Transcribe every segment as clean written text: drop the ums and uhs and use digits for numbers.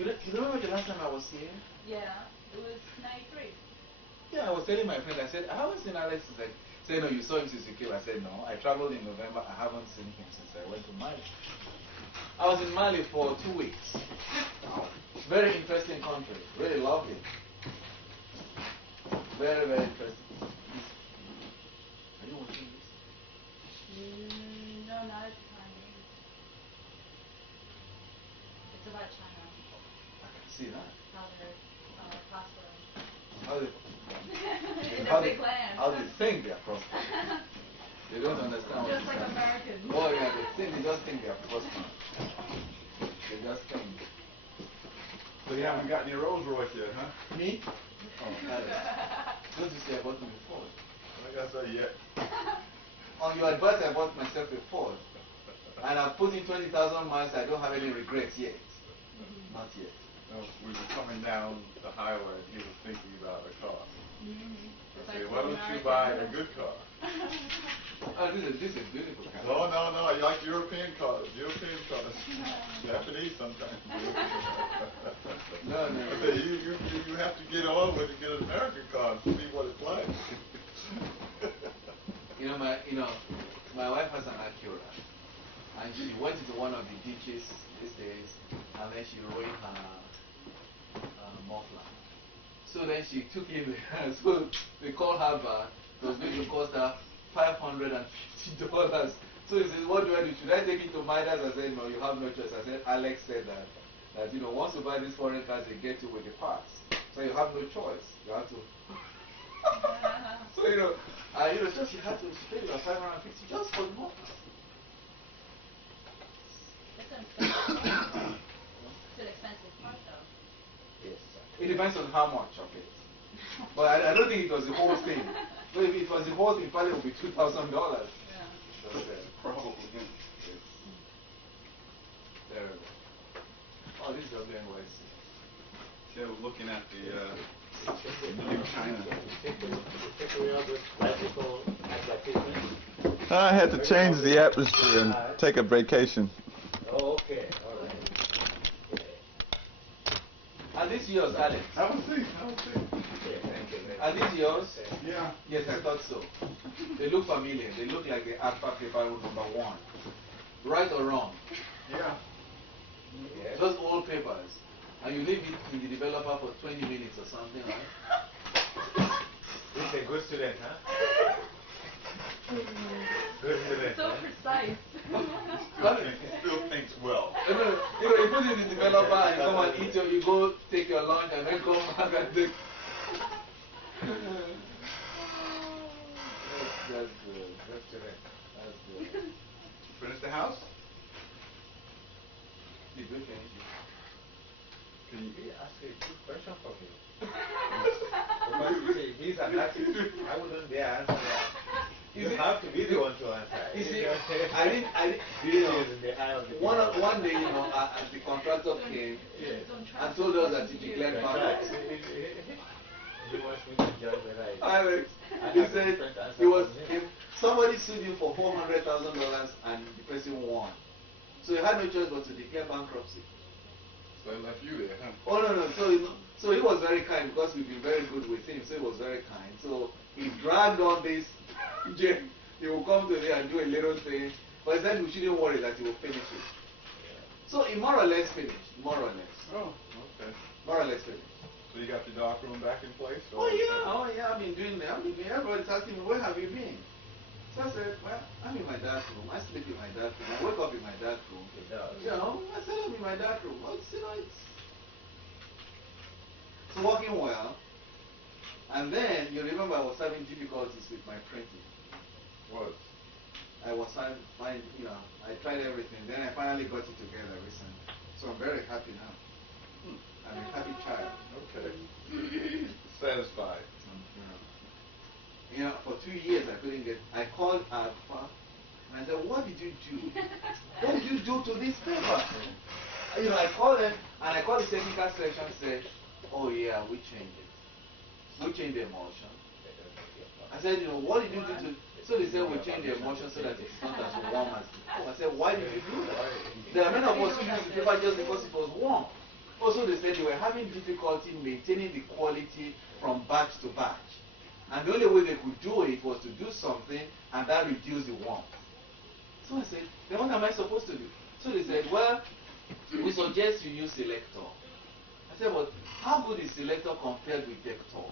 You remember the last time I was here? Yeah, it was 93. Yeah, I was telling my friend, I said, I haven't seen Alex since I said, no, you saw him since you came. I said, no, I traveled in November. I haven't seen him since I went to Mali. I was in Mali for 2 weeks. Very interesting country. Really loved it. Very, very interesting. Are you watching this? No, not at the time. It's about China. I can see that. How they're prospering. How they, In how their they, big land. how they think they are prospering. They don't understand what Just like saying. Americans. Oh yeah, they just think they are prospering. They just think. So you haven't got any Rolls Royce yet, huh? Me? Oh, don't you say I bought me a Ford? I guess so yet. On your advice, I bought myself a Ford. And I've put in 20,000 miles. I don't have any regrets yet. Not yet. No, we were coming down the highway and he was thinking about a car. I said, why don't you buy a good car? Oh, this is beautiful car. No, I like European cars. European cars. Japanese sometimes. No. I said, you have to get on with it, get an American car and see what it's like. My wife has an Acura. And she went into one of the ditches these days, and then she ruined her muffler. So then she took it, so they called her back. It was going to cost her $550. So he says, what do I do? Should I take it to Midas? I said, no, you have no choice. I said, Alex said that once you buy these foreign cars, they get you with the parts. So you have no choice. You have to. So, so she had to pay about $550 just for the muffler. It's an expensive part, though. Yes. It depends on how much of it. But I don't think it was the whole thing. So if it was the whole thing, probably it would be $2,000. Yeah. Probably. It's terrible. Oh, this is WNYC. See, I was looking at the new China. I had to change the atmosphere and take a vacation. Oh, okay. All right. Are these yours, Alex? Have a seat. Are these yours? Yeah. Yes, I thought so. They look familiar. They look like the ACPA paper #1. Right or wrong? Yeah. Those old papers. And you leave it in the developer for 20 minutes or something, right? He's a good student, huh? Good student. So precise. Still thinks well. You put it in the developer and you come and eat you go take your lunch and then come back and take. That's good. Good student. That's good. Did you finish the house? Did we finish it? Can you He asked a good question from you. Because you say he's an artist. I wouldn't dare answer that. You have to be the one to answer. You see, I didn't, in the eye of the one day, the contractor came and told us that he declared bankruptcy. He wants me to judge whether Alex, he said somebody sued him for $400,000 and the person won. So he had no choice but to declare bankruptcy. So they left you there, huh? Oh, no. So he was very kind because we've been very good with him. So he was very kind. So he dragged on this. He will come today and do a little thing. But he said we shouldn't worry that he will finish it. So he more or less finished. More or less. Oh, okay. More or less finished. So you got the dark room back in place? Oh yeah, I've been doing that. Everybody's asking me, where have you been? So I said, well, I'm in my dark room. I sleep in my dark room. I wake up in my dark room. I said I'm in my dark room. Well, it's working well. And then, you remember I was having difficulties with my printing. Was? I was finding, I tried everything. Then I finally got it together recently. So I'm very happy now. I'm a happy child. Okay. Satisfied. For 2 years I called Alpha and I said, what did you do? What did you do to this paper? I called them and I called the technical section and said, oh yeah, we changed it. We changed the emulsion. I said, what did you do to... So they said, we changed the emulsion so that it's not as warm as before. I said, why did you do that? There are many of us who use the paper just because it was warm. Also, they said they were having difficulty maintaining the quality from batch to batch. And the only way they could do it was to do something and that reduced the warmth. So I said, then what am I supposed to do? So they said, well, we suggest you use selector. I said, well, how good is selector compared with vector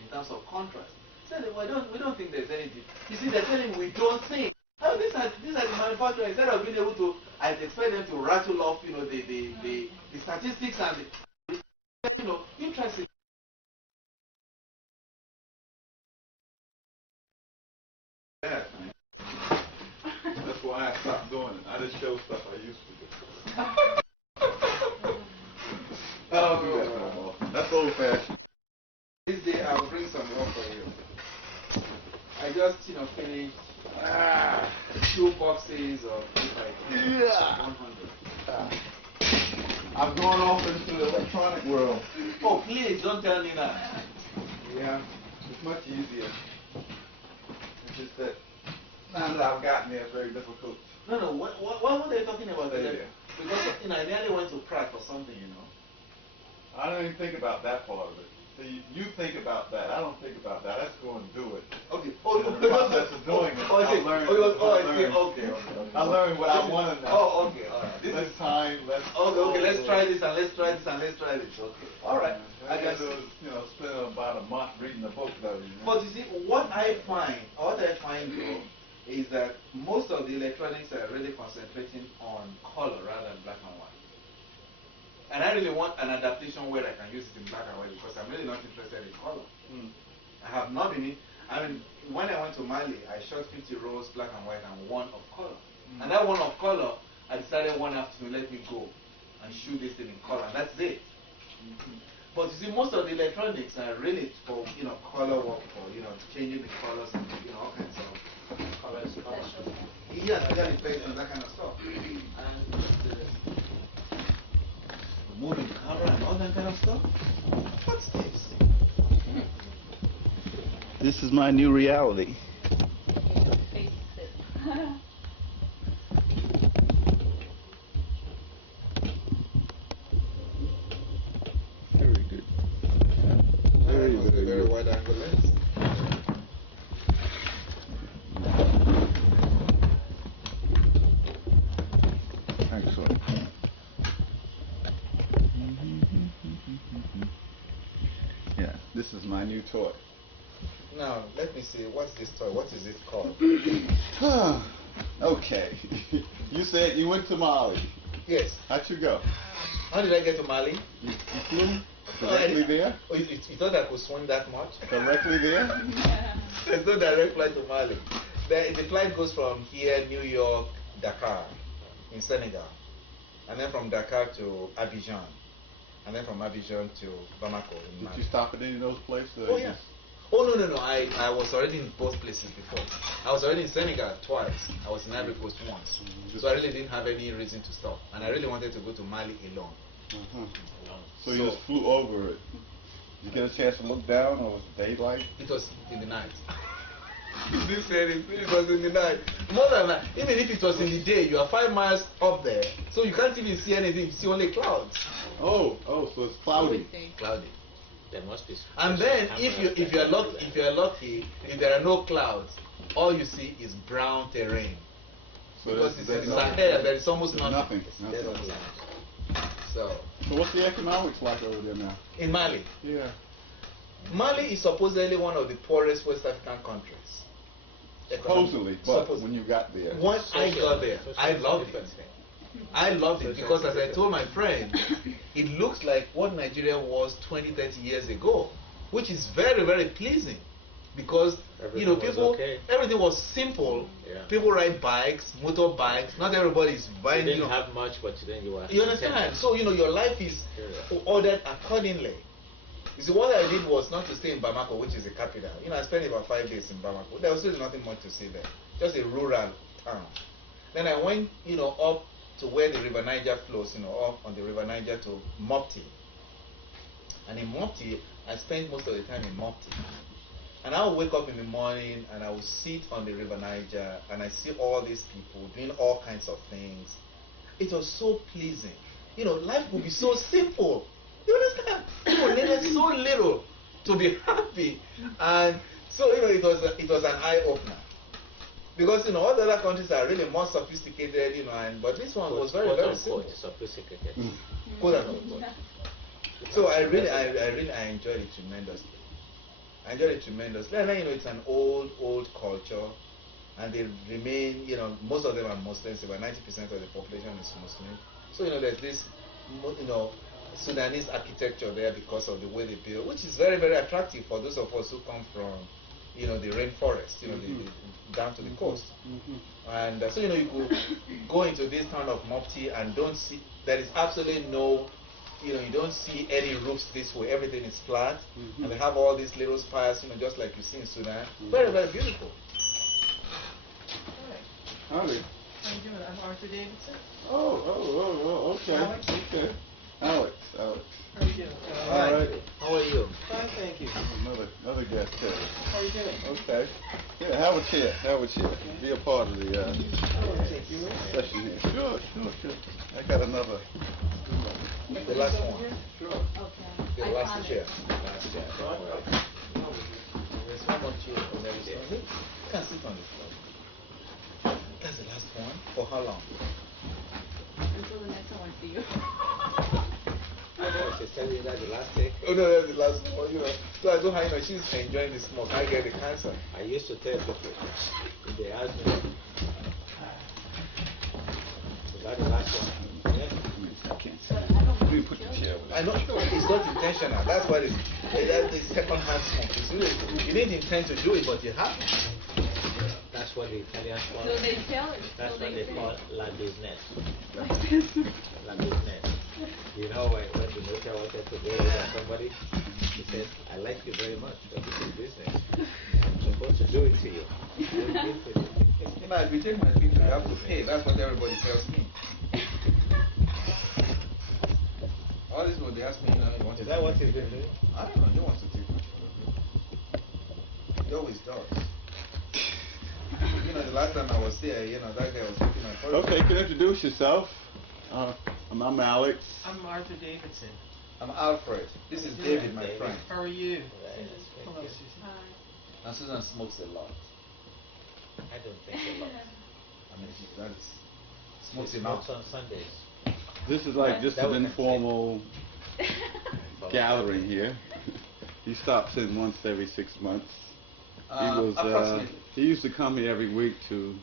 in terms of contrast? They said, well, we don't think there's anything. You see, they're telling me we don't think. Oh, these are the manufacturers. Instead of being able to, I expect them to rattle off, you know, the statistics and the, you know, interesting. Yeah. That's why I stopped doing it. I just show stuff I used to do. I don't do that no more. That's old fashioned. This day I'll bring some more for you. I just, you know, finished 2 boxes of 100. I've gone off into the electronic world. Oh, please don't tell me that. Yeah, it's much easier. It's just that now that I've gotten there, it's very difficult. No, what were they talking about Stay today? there. Because, you know, I nearly went to Prague for something, you know. I don't even think about that part of it. See, you think about that. I don't think about that. Let's go and do it. Okay. In the process of doing it, I learned. Okay. I learned what I want to know. Oh, okay. All right. Less time, less. Okay, let's try this and let's try this and let's try this. Okay. All right. I guess it was, you know, spend about a month reading the book though. You know? But you see, what I find though, is that most of the electronics are really concentrating on color rather than black and white. And I really want an adaptation where I can use it in black and white because I'm really not interested in color. I have not been when I went to Mali, I shot 50 rolls black and white and 1 of color. And that 1 of color, I decided one afternoon, let me go and shoot this thing in color, and that's it. But you see, most of the electronics are really for, you know, color work, for, you know, changing the colors and, you know, all kinds of colors. Yeah, that effects and that kind of stuff. And moving camera and all that kind of stuff. What's this? This is my new reality. Very good. Very, very, very wide angle lens. Excellent. Yeah, this is my new toy. Now, let me see, what's this toy? What is it called? Okay. You said you went to Mali. Yes. How'd you go? How did I get to Mali? You flew directly there? Oh, you thought I could swim that much? Directly there? There's no direct flight to Mali. The flight goes from here, New York, Dakar, in Senegal. And then from Dakar to Abidjan. And then from Abidjan to Bamako in Mali. Did you stop at any of those places? Oh, yeah. Oh, no. I was already in both places before. I was already in Senegal twice. I was in Ivory Coast once. So I really didn't have any reason to stop. And I really wanted to go to Mali alone. So you just flew over it. Did you get a chance to look down, or was it daylight? It was in the night. This said it was in the night. More than that, even if it was in the day, you are 5 miles up there, so you can't even see anything. You see only clouds. Oh, so it's cloudy. Cloudy. There must be. And then if you are lucky, if there are no clouds, all you see is brown terrain. So because it's in nothing. Sahel, there is almost nothing. Nothing. So what's the economics like over there now? in Mali. Yeah. Mali is supposedly one of the poorest West African countries. Supposedly, but when you got there. Once I got there, I loved it. I loved it because, as I told my friend, it looks like what Nigeria was 20, 30 years ago, which is very, very pleasing. Because, everything everything was simple. Yeah. People ride bikes, motorbikes. Not everybody is buying. You didn't have much, but then you were. You understand? So, your life is ordered accordingly. You see, what I did was not to stay in Bamako, which is the capital. I spent about 5 days in Bamako. There was really nothing much to see there. Just a rural town. Then I went, up to where the River Niger flows, up on the River Niger to Mopti. And in Mopti, I spent most of the time in Mopti. And I would wake up in the morning and I would sit on the River Niger and I see all these people doing all kinds of things. It was so pleasing. life would be so simple. You understand? People needed so little to be happy, and so it was an eye opener. Because all the other countries are really more sophisticated, but this one was very, very simple. Sophisticated. Quote unquote. So I enjoyed it tremendously. And it's an old culture, and they remain, most of them are Muslims. About 90% of the population is Muslim. So there's this, Sudanese architecture there because of the way they build, which is very, very attractive for those of us who come from, the rainforest, down to the coast. And so you could go into this town of Mopti and don't see, there is absolutely no, you don't see any roofs this way. Everything is flat, and they have all these little spires, just like you see in Sudan. Very, very beautiful. Howdy. How you doing? I'm Arthur Davidson. Oh, okay. Alex? Okay. Alex. How are you doing? All right. How are you? Fine, thank you. Another guest there. How are you doing? Okay. Yeah, have a chair. Be a part of the Thank you. session here. Sure. I got another. The last one. Sure. Okay. The last chair. There's one more chair over there. You can sit on the floor. That's the last one. For how long? Until the next one for you. She tell you that the last day. Oh no, that's the last one. So I don't know. She's enjoying the smoke. I get the cancer. I used to tell people, if they ask me, is that the last one? Yeah. I can't see. But I don't You put your chair over I know it's not intentional. That's why it's second-hand smoke. It's really, you didn't intend to do it, but you have to. That's what the Italians call So they tell it. That's so what they say. call la business. La business. You know, when the notary wanted to go with somebody, he said, I like you very much, but this is business. I'm supposed to do it to you. If you take my picture, you have to pay. That's what everybody tells me. All this what they ask me, you want to Is that what he's been doing? I don't know. He wants to take my photo. He always does. The last time I was there, that guy was taking my photo. Okay, you can introduce yourself. I'm Alex. I'm Arthur Davidson. I'm Alfred. This is David, my friend. How are you? Very nice. Thank Hello, you. Susan. And Susan smokes a lot. I don't think a lot. I mean, that's She smokes smokes enough. on Sundays. This is like just That an we can informal gathering here. He stops in once every 6 months. Approximately. He used to come here every week to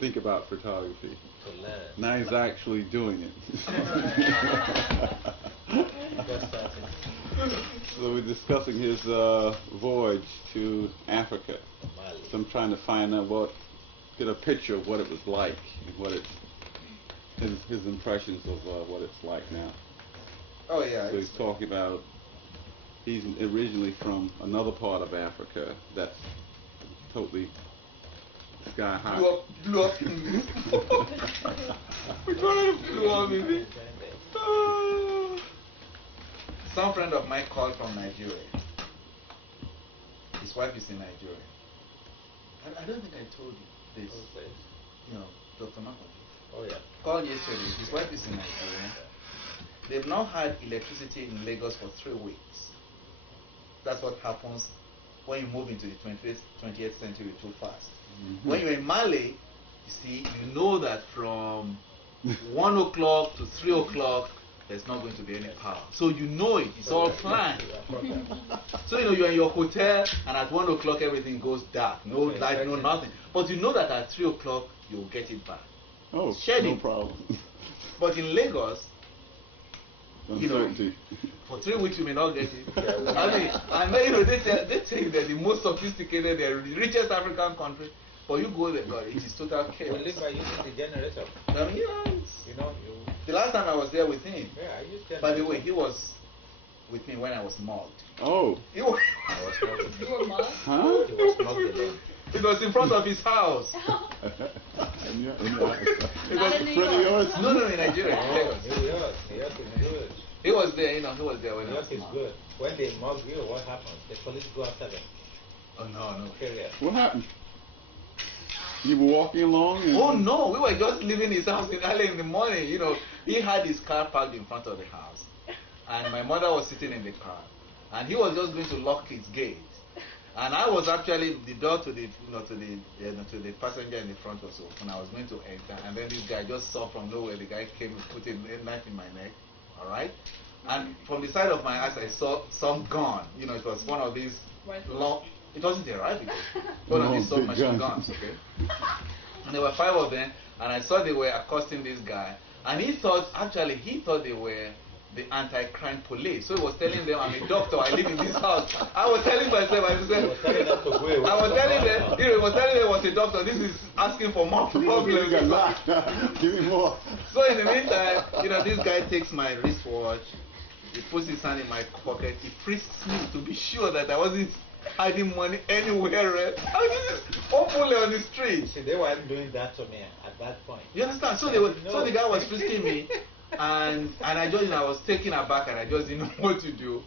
think about photography. To learn. Now he's actually doing it. Just starting. So we're discussing his voyage to Africa. Mali. So I'm trying to find out get a picture of what it was like and what his impressions of what it's like now. Oh yeah. So he's talking about he's originally from another part of Africa that's totally sky high. Blew up. We're trying to blew up, baby. Some friend of mine called from Nigeria. His wife is in Nigeria. I don't think I told you this. Dr. Malcolm. Oh yeah. Called yesterday. His wife is in Nigeria. They've now had electricity in Lagos for 3 weeks. That's what happens when you move into the 20th century too fast. When you're in Mali, you see, you know that from 1 o'clock to 3 o'clock, there's not going to be any power. So you know it. It's all planned. So you're in your hotel, and at 1 o'clock everything goes dark. No light, no nothing. But you know that at 3 o'clock you'll get it back. Oh, Shedding. no problem. But in Lagos, Uncertainty. for 3 weeks you may not get it. I mean, they tell you they're the most sophisticated, they're the richest African country, but you go there, God, it is total chaos. We live by using the generator. I mean, the last time I was there with him, Yeah, I used generator. by the way, he was with me when I was mugged. Oh. He was, I was not with You you. were mugged? Huh? He was not alone. it was in front of his house. In your Not in New pretty York. yours? No, in Nigeria. Oh, Lagos. New York. New York is good. He was there, he was there when New I was York is mugged. good. When they mug you, what happens? The police go after them. Oh, no. Period. What happened? You were walking along and... Oh no, we were just leaving his house early in the morning, he had his car parked in front of the house, and my mother was sitting in the car, and he was just going to lock his gate. And I was actually, the door to the to the passenger in the front was open. I was going to enter, and then this guy just saw from nowhere. The guy came and put a knife in my neck. All right, and from the side of my eyes, I saw some gun. You know, it was one of these long. It wasn't a rifle. One of these submachine guns. Okay, and there were 5 of them, and I saw they were accosting this guy, and he thought they were the anti-crime police. So he was telling them, I'm a doctor, I live in this house. I was telling myself, he was telling them, he was telling them I was a doctor, this is asking for more problems. Give me more. So in the meantime, this guy takes my wristwatch, he puts his hand in my pocket, he frisks me to be sure that I wasn't hiding money anywhere else. This is openly on the street. See, they weren't doing that to me at that point. You understand? So so the guy was frisking me. And I just, I was taken aback, and I just didn't know what to do.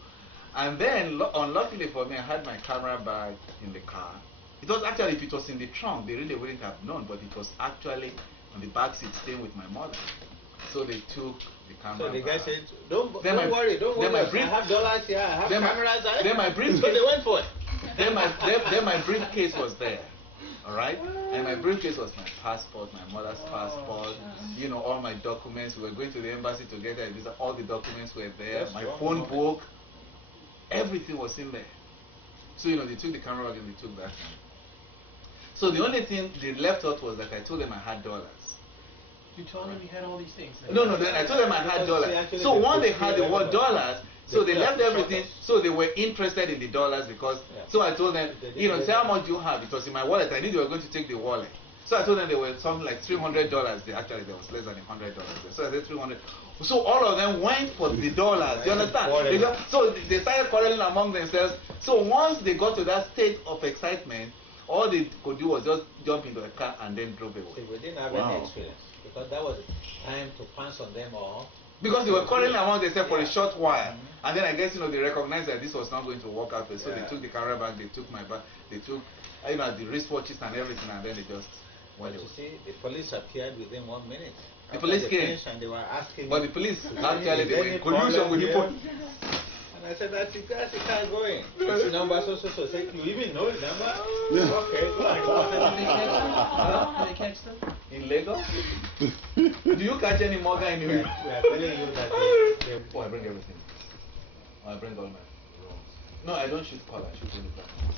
And then, unluckily for me, I had my camera bag in the car. It was actually, if it was in the trunk, they really wouldn't have known, but it was actually on the back seat staying with my mother. So they took the camera. So the guy bag. said, don't worry, I have dollars here, I have cameras. Then my briefcase. So they went for it. Then my briefcase was there. Alright? And my briefcase was my passport, my mother's passport, all my documents. We were going to the embassy together. All the documents were there. My phone book, everything was in there. So, they took the camera and they took that. So the only thing they left out was that I told them I had dollars. You told them you had all these things. No, I told them I had dollars. So when they had the word dollars, so they left everything, so they were interested in the dollars because, so I told them, say how much do you have? It was in my wallet. I knew they were going to take the wallet. So I told them there were something like $300. Actually, there was less than $100 there. So I said 300. So all of them went for the dollars. You understand? So they started quarreling among themselves. So once they got to that state of excitement, all they could do was just jump into a car and then drove away. See, we didn't have any experience because that was the time to pounce on them all. Because they were quarreling among themselves for a short while. And then I guess, they recognized that this was not going to work out. So they took the camera bag, they took my bag, they took, the wristwatches and everything, and then they just went away. You see, the police appeared within 1 minute. The police came. And they were asking. But the police, actually, they were in collusion with the police. And I said, that's the car going. What's the number? So. Say, you even know the number? Okay, go Did they catch them? In Lagos? Do you catch any mugger in New York? We are telling you that I bring everything. I bring all my rolls. No, I don't shoot color, I shoot only platforms.